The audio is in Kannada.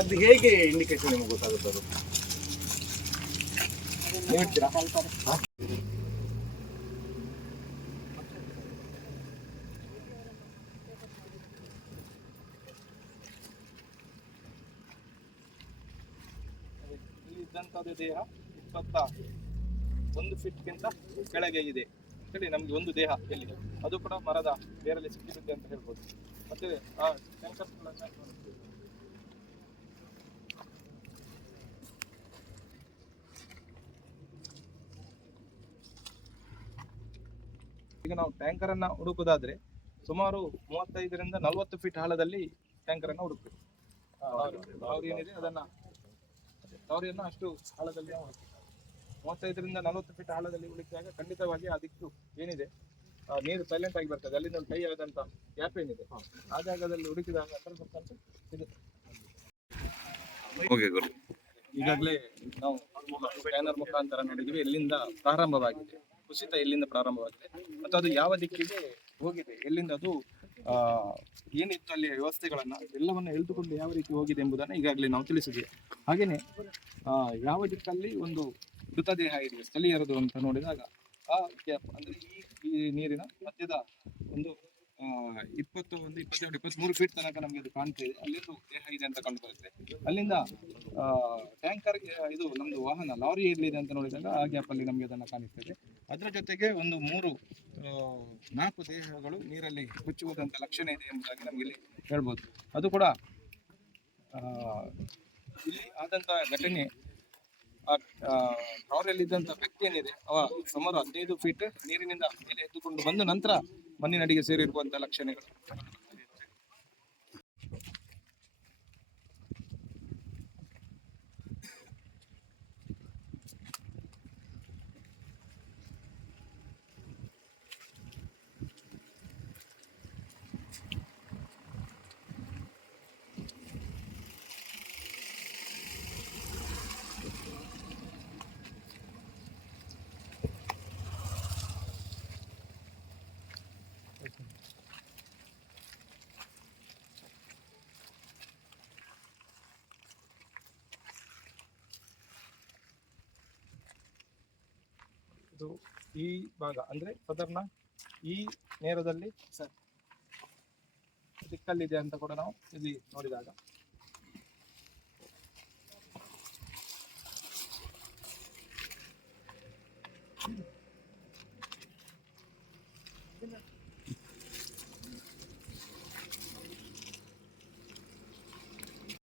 ಅದು ಹೇಗೆ ಇಂಡಿಕೇಶನ್ ನಿಮಗೆ ಗೊತ್ತಾಗುತ್ತೆ? ಅದು ನೀವು ಹೇಳ್ತೀರಾ? ಇಲ್ಲಿ ಇದ್ದಂಥದ್ದು ದೇಹ 21 ಫೀಟ್ಗಿಂತ ಕೆಳಗೆ ಇದೆ ಅಂತೇಳಿ ನಮ್ಗೆ ಒಂದು ದೇಹ ಎಲ್ಲಿದೆ ಅದು ಕೂಡ ಮರದ ಬೇರಲ್ಲಿ ಸಿಕ್ಕಿರುತ್ತೆ ಅಂತ ಹೇಳ್ಬೋದು. ಮತ್ತೆ ಆ ಟ್ಯಾಂಕರ್ಸ್ಗಳನ್ನ ಈಗ ನಾವು ಟ್ಯಾಂಕರ್ ಅನ್ನ ಹುಡುಕುದಾದ್ರೆ ಸುಮಾರು 35ರಿಂದ 40 ಫೀಟ್ ಆಳದಲ್ಲಿ ಟ್ಯಾಂಕರ್ ಅನ್ನ ಹುಡುಕ್ಬೇಕು. ಏನಿದೆ ಅದನ್ನ ಲಾರಿಯನ್ನ ಅಷ್ಟು ಆಳದಲ್ಲಿ 35ರಿಂದ 40 ಫೀಟ್ ಆಳದಲ್ಲಿ ಹುಡುಕಿದಾಗ ಖಂಡಿತವಾಗಿ ಅದಕ್ಕೆ ಏನಿದೆ ನೀರು ಸೈಲೆಂಟ್ ಆಗಿ ಬರ್ತದೆ. ಅಲ್ಲಿಂದ ಒಂದು ಕೈ ಆದಂತ ಗ್ಯಾಪ್ ಏನಿದೆ ಆ ಜಾಗದಲ್ಲಿ ಹುಡುಕಿದಾಗ ಈಗಾಗಲೇ ನಾವು ಸ್ಕ್ಯಾನರ್ ಮುಖಾಂತರ ನೋಡಿದ್ವಿ ಎಲ್ಲಿಂದ ಪ್ರಾರಂಭವಾಗಿದೆ ಕುಸಿತ, ಎಲ್ಲಿಂದ ಪ್ರಾರಂಭವಾಗಿದೆ ಮತ್ತು ಅದು ಯಾವ ದಿಕ್ಕಿಗೆ ಹೋಗಿದೆ, ಎಲ್ಲಿಂದ ಅದು ಏನಿತ್ತು ಅಲ್ಲಿಯ ವ್ಯವಸ್ಥೆಗಳನ್ನ ಎಲ್ಲವನ್ನ ಎಳೆದುಕೊಂಡು ಯಾವ ರೀತಿ ಹೋಗಿದೆ ಎಂಬುದನ್ನು ಈಗಾಗಲೇ ನಾವು ತಿಳಿಸಿದ್ವಿ. ಹಾಗೇನೆ ಯಾವ ದಿಕ್ಕಲ್ಲಿ ಒಂದು ಮೃತದೇಹ ಇದೆ ಸ್ಥಳೀಯರದು ಅಂತ ನೋಡಿದಾಗ ಆ ಗ್ಯಾಪ್ ಅಂದ್ರೆ ಈ ನೀರಿನ ಮಧ್ಯದ ಒಂದು 22, 22, 23 ಫೀಟ್ ತನಕ ನಮಗೆ ಅದು ಕಾಣ್ತಾ ಇದೆ. ಅಲ್ಲಿಂದು ದೇಹ ಇದೆ ಅಂತ ಕಂಡು ಬರುತ್ತೆ. ಅಲ್ಲಿಂದ ಟ್ಯಾಂಕರ್ ಇದು ನಮ್ದು ವಾಹನ ಲಾರಿ ಎಲ್ಲಿದೆ ಅಂತ ನೋಡಿದಾಗ ಆ ಗ್ಯಾಪ್ ಅಲ್ಲಿ ನಮಗೆ ಅದನ್ನ ಕಾಣಿಸ್ತದೆ. ಅದರ ಜೊತೆಗೆ ಒಂದು 4 ದೇಹಗಳು ನೀರಲ್ಲಿ ಮುಚ್ಚುವುದಂತ ಲಕ್ಷಣ ಇದೆ ಎಂಬುದಾಗಿ ನಮ್ಗೆ ಇಲ್ಲಿ ಹೇಳ್ಬೋದು. ಅದು ಕೂಡ ಇಲ್ಲಿ ಆದಂತ ಘಟನೆ ಲಾರಿಯಲ್ಲಿದ್ದಂಥ ವ್ಯಕ್ತಿ ಏನಿದೆ ಅವ ಸುಮಾರು 15 ಫೀಟ್ ನೀರಿನಿಂದ ಮೇಲೆ ಎದ್ದುಕೊಂಡು ಬಂದ ನಂತರ ಮಣ್ಣಿನಡಿಗೆ ಸೇರಿರುವಂತಹ ಲಕ್ಷಣಗಳು. ಈ ಭಾಗ ಅಂದ್ರೆ ಸಾಧಾರಣ ಈ ನೇರದಲ್ಲಿ ದಿಕ್ಕಲ್ಲಿದೆ ಅಂತ ಕೂಡ ನಾವು ಇಲ್ಲಿ ನೋಡಿದಾಗ